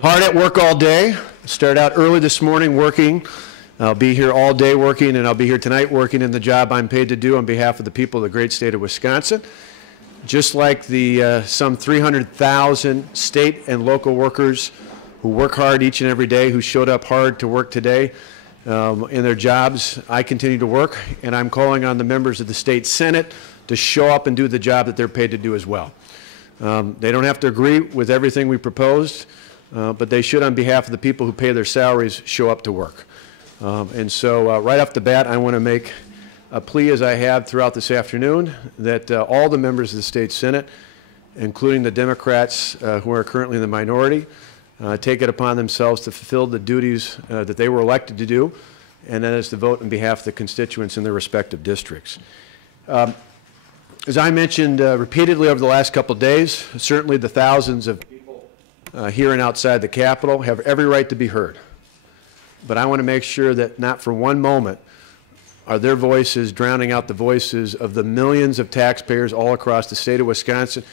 Hard at work all day. Started out early this morning working. I'll be here all day working, and I'll be here tonight working in the job I'm paid to do on behalf of the people of the great state of Wisconsin. Just like the some 300,000 state and local workers who work hard each and every day, who showed up hard to work today in their jobs, I continue to work, and I'm calling on the members of the state Senate to show up and do the job that they're paid to do as well. They don't have to agree with everything we proposed, but they should, on behalf of the people who pay their salaries, show up to work. And so right off the bat, I want to make a plea, as I have throughout this afternoon, that all the members of the state Senate, including the Democrats who are currently in the minority, take it upon themselves to fulfill the duties that they were elected to do, and that is to vote on behalf of the constituents in their respective districts. As I mentioned repeatedly over the last couple of days, certainly the thousands of people here and outside the Capitol have every right to be heard. But I want to make sure that not for one moment are their voices drowning out the voices of the millions of taxpayers all across the state of Wisconsin,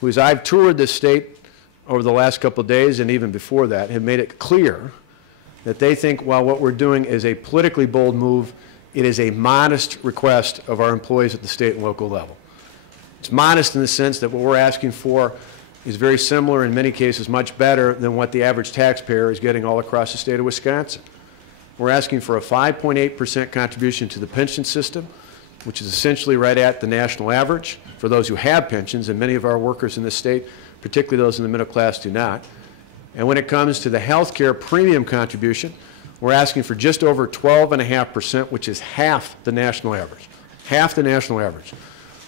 who, as I've toured this state over the last couple of days and even before that, have made it clear that they think while what we're doing is a politically bold move, it is a modest request of our employees at the state and local level. It's modest in the sense that what we're asking for is very similar, in many cases much better than what the average taxpayer is getting all across the state of Wisconsin. We're asking for a 5.8% contribution to the pension system, which is essentially right at the national average for those who have pensions, and many of our workers in this state, particularly those in the middle class, do not. And when it comes to the health care premium contribution, we're asking for just over 12.5%, which is half the national average. Half the national average.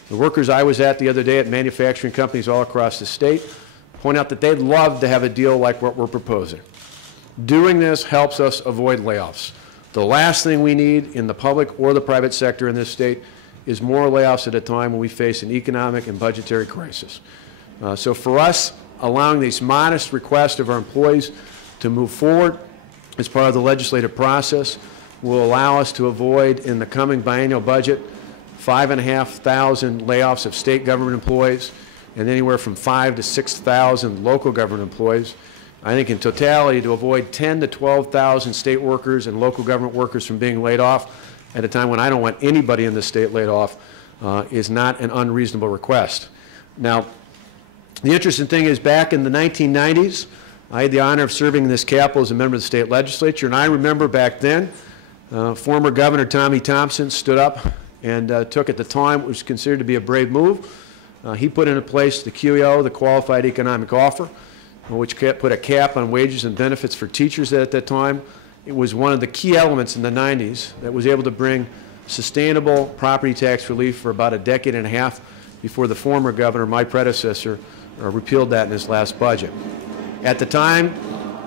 The workers I was at the other day at manufacturing companies all across the state point out that they'd love to have a deal like what we're proposing. Doing this helps us avoid layoffs. The last thing we need in the public or the private sector in this state is more layoffs at a time when we face an economic and budgetary crisis. So for us, allowing these modest requests of our employees to move forward as part of the legislative process will allow us to avoid, in the coming biennial budget, 5,500 layoffs of state government employees and anywhere from 5,000 to 6,000 local government employees. I think in totality, to avoid 10,000 to 12,000 state workers and local government workers from being laid off at a time when I don't want anybody in this state laid off is not an unreasonable request. Now, the interesting thing is, back in the 1990s, I had the honor of serving in this Capitol as a member of the state legislature, and I remember back then, former Governor Tommy Thompson stood up and took, at the time, what was considered to be a brave move. He put into place the QEO, the Qualified Economic Offer, which put a cap on wages and benefits for teachers at that time. It was one of the key elements in the 90s that was able to bring sustainable property tax relief for about a decade and a half before the former governor, my predecessor, repealed that in his last budget. At the time,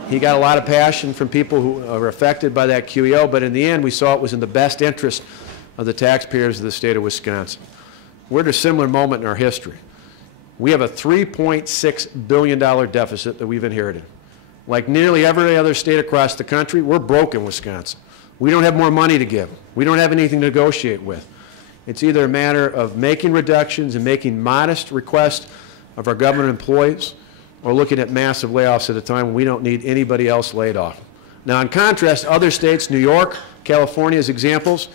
he got a lot of passion from people who were affected by that QEO, but in the end, we saw it was in the best interest of the taxpayers of the state of Wisconsin. We're at a similar moment in our history. We have a $3.6 billion deficit that we've inherited. Like nearly every other state across the country, we're broke in Wisconsin. We don't have more money to give. We don't have anything to negotiate with. It's either a matter of making reductions and making modest requests of our government employees, or looking at massive layoffs at a time when we don't need anybody else laid off. Now, in contrast, other states, New York, California as examples,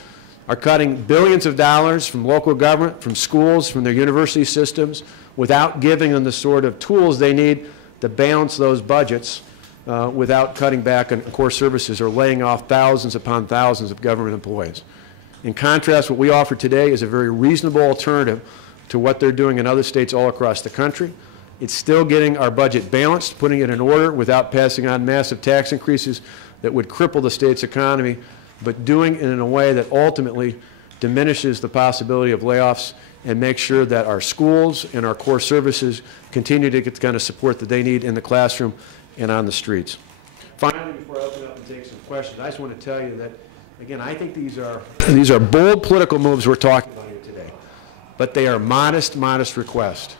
are cutting billions of dollars from local government, from schools, from their university systems, without giving them the sort of tools they need to balance those budgets without cutting back on core services or laying off thousands upon thousands of government employees. In contrast, what we offer today is a very reasonable alternative to what they're doing in other states all across the country. It's still getting our budget balanced, putting it in order without passing on massive tax increases that would cripple the state's economy, but doing it in a way that ultimately diminishes the possibility of layoffs and makes sure that our schools and our core services continue to get the kind of support that they need in the classroom and on the streets. Finally, before I open up and take some questions, I just want to tell you that, again, I think these are bold political moves we're talking about here today, but they are modest requests.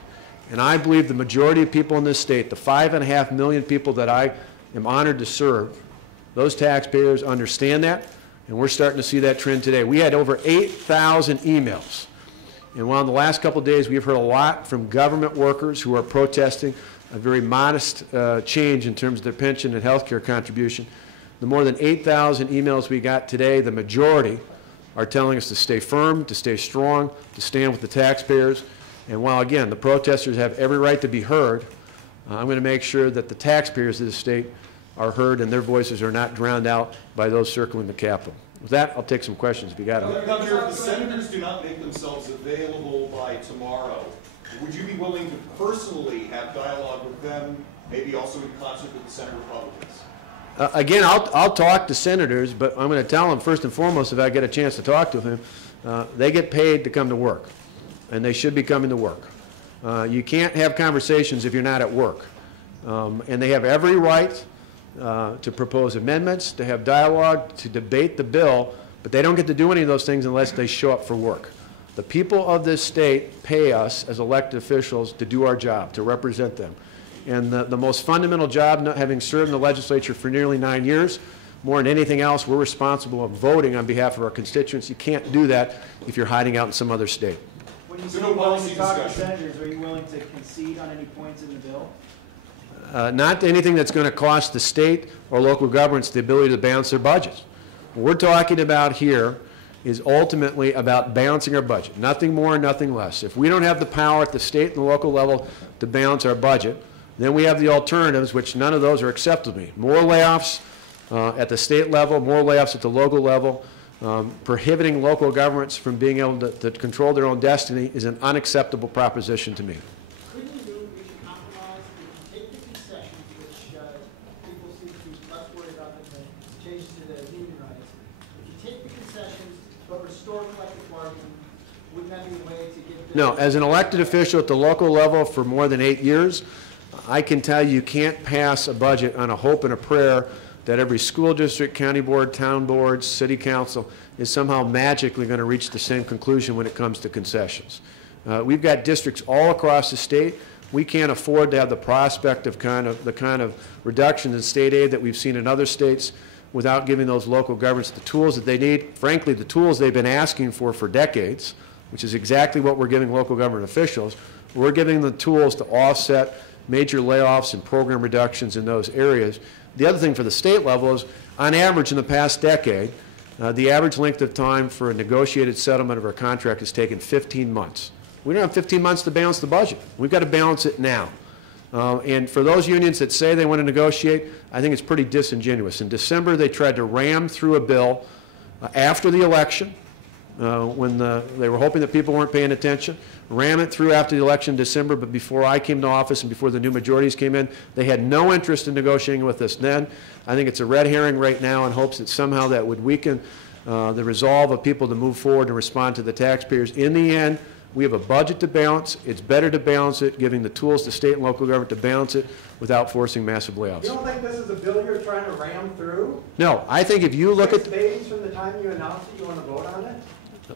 And I believe the majority of people in this state, the 5.5 million people that I am honored to serve, those taxpayers understand that, and we're starting to see that trend today. We had over 8,000 emails. And while in the last couple of days we've heard a lot from government workers who are protesting a very modest change in terms of their pension and health care contribution. The more than 8,000 emails we got today, the majority are telling us to stay firm, to stay strong, to stand with the taxpayers. And while, again, the protesters have every right to be heard, I'm going to make sure that the taxpayers of the state are heard and their voices are not drowned out by those circling the Capitol. With that, I'll take some questions if you got them. Governor, if the senators do not make themselves available by tomorrow, would you be willing to personally have dialogue with them, maybe also in concert with the Senate Republicans? Again, I'll talk to senators, but I'm going to tell them first and foremost, if I get a chance to talk to them, they get paid to come to work, and they should be coming to work. You can't have conversations if you're not at work. And they have every right to propose amendments, to have dialogue, to debate the bill, but they don't get to do any of those things unless they show up for work. The people of this state pay us as elected officials to do our job, to represent them. And the most fundamental job, having served in the legislature for nearly 9 years, more than anything else, we're responsible of voting on behalf of our constituents. You can't do that if you're hiding out in some other state. When you say you're willing to talk to senators, are you willing to concede on any points in the bill? Not anything that's going to cost the state or local governments the ability to balance their budgets. What we're talking about here is ultimately about balancing our budget. Nothing more, nothing less. If we don't have the power at the state and the local level to balance our budget, then we have the alternatives, which none of those are acceptable to me. More layoffs at the state level, more layoffs at the local level, prohibiting local governments from being able to control their own destiny is an unacceptable proposition to me. Couldn't you do, we should compromise, we should take the concessions, which people seem to be less worried about than the changes to the union rights. If you take the concessions, but restore collective bargaining, wouldn't that be a way to get... No, as an elected official at the local level for more than 8 years, I can tell you can't pass a budget on a hope and a prayer that every school district, county board, town board, city council is somehow magically going to reach the same conclusion when it comes to concessions. We've got districts all across the state. We can't afford to have the prospect of the kind of reduction in state aid that we've seen in other states without giving those local governments the tools that they need, frankly, the tools they've been asking for decades, which is exactly what we're giving local government officials. We're giving them the tools to offset major layoffs and program reductions in those areas. The other thing for the state level is, on average in the past decade, the average length of time for a negotiated settlement of our contract has taken 15 months. We don't have 15 months to balance the budget. We've got to balance it now. And for those unions that say they want to negotiate, I think it's pretty disingenuous. In December, they tried to ram through a bill after the election, when they were hoping that people weren't paying attention, ram it through after the election in December, but before I came to office and before the new majorities came in, they had no interest in negotiating with us then. I think it's a red herring right now in hopes that somehow that would weaken the resolve of people to move forward and respond to the taxpayers. In the end, we have a budget to balance. It's better to balance it, giving the tools to state and local government to balance it without forcing massive layoffs. You don't think this is a bill you're trying to ram through? No, I think if you look at... 6 days from the time you announced it, you want to vote on it?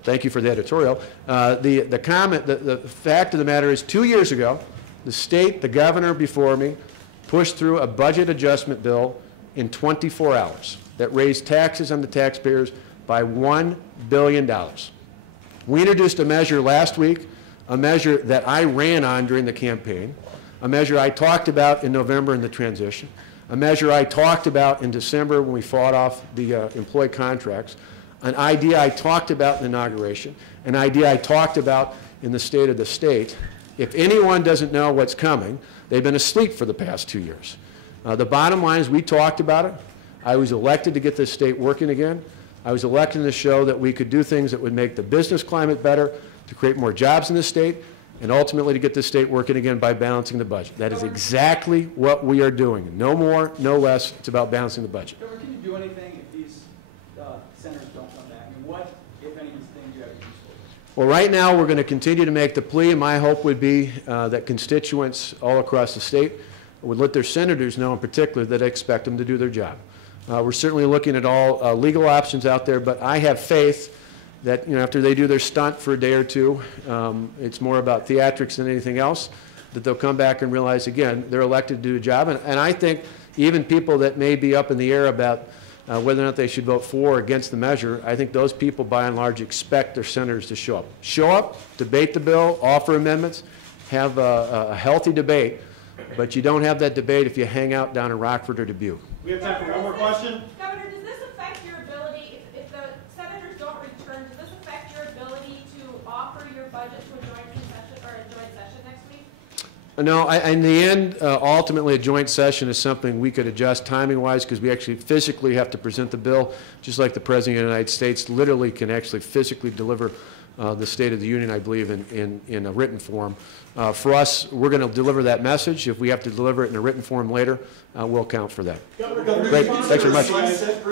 Thank you for the editorial. The fact of the matter is, 2 years ago, the state, the governor before me, pushed through a budget adjustment bill in 24 hours that raised taxes on the taxpayers by $1 billion. We introduced a measure last week, a measure that I ran on during the campaign, a measure I talked about in November in the transition, a measure I talked about in December when we fought off the employee contracts, an idea I talked about in the inauguration, an idea I talked about in the State of the State. If anyone doesn't know what's coming, they've been asleep for the past 2 years. The bottom line is we talked about it. I was elected to get this state working again. I was elected to show that we could do things that would make the business climate better, to create more jobs in the state, and ultimately to get this state working again by balancing the budget. That is exactly what we are doing. No more, no less. It's about balancing the budget. Governor, can you do anything if these senators don't come back? And what, if any, things you have to do? Well, right now we're going to continue to make the plea, and my hope would be that constituents all across the state would let their senators know in particular that I expect them to do their job. We're certainly looking at all legal options out there, but I have faith that, after they do their stunt for a day or two, it's more about theatrics than anything else, that they'll come back and realize, again, they're elected to do a job. And I think even people that may be up in the air about whether or not they should vote for or against the measure, I think those people, by and large, expect their senators to show up. Show up, debate the bill, offer amendments, have a healthy debate, But you don't have that debate if you hang out down in Rockford or Dubuque. We have time for one more question. Governor, does this affect your ability, if the senators don't return, does this affect your ability to offer your budget to a joint session or a joint session next week? No, in the end, ultimately, a joint session is something we could adjust timing-wise because we actually physically have to present the bill, just like the President of the United States literally can actually physically deliver the State of the Union, I believe, in a written form. For us, we're going to deliver that message. If we have to deliver it in a written form later, we'll account for that. Governor, Great. Thanks very much. sunset